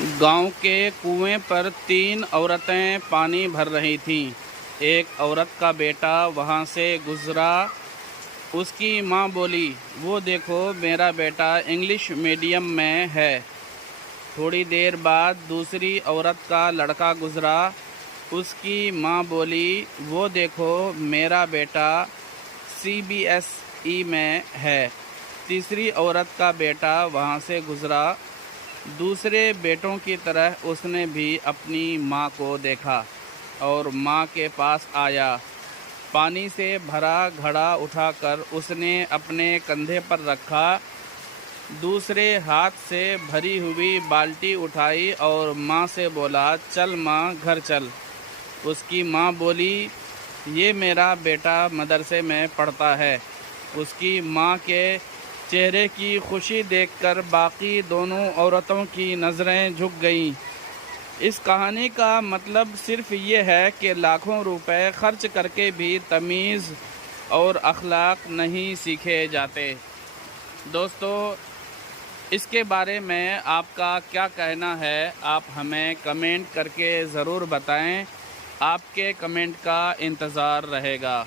गांव के कुएं पर 3 औरतें पानी भर रही थीं। एक औरत का बेटा वहां से गुजरा। उसकी माँ बोली, वो देखो मेरा बेटा इंग्लिश मीडियम में है। थोड़ी देर बाद दूसरी औरत का लड़का गुजरा। उसकी माँ बोली, वो देखो मेरा बेटा CBSE में है। तीसरी औरत का बेटा वहाँ से गुजरा। दूसरे बेटों की तरह उसने भी अपनी माँ को देखा और माँ के पास आया। पानी से भरा घड़ा उठाकर उसने अपने कंधे पर रखा। दूसरे हाथ से भरी हुई बाल्टी उठाई और माँ से बोला, चल माँ घर चल। उसकी माँ बोली, ये मेरा बेटा मदरसे में पढ़ता है। उसकी माँ के चेहरे की खुशी देखकर बाकी दोनों औरतों की नज़रें झुक गईं। इस कहानी का मतलब सिर्फ़ ये है कि लाखों रुपए खर्च करके भी तमीज़ और अखलाक नहीं सीखे जाते। दोस्तों, इसके बारे में आपका क्या कहना है, आप हमें कमेंट करके ज़रूर बताएं। आपके कमेंट का इंतज़ार रहेगा।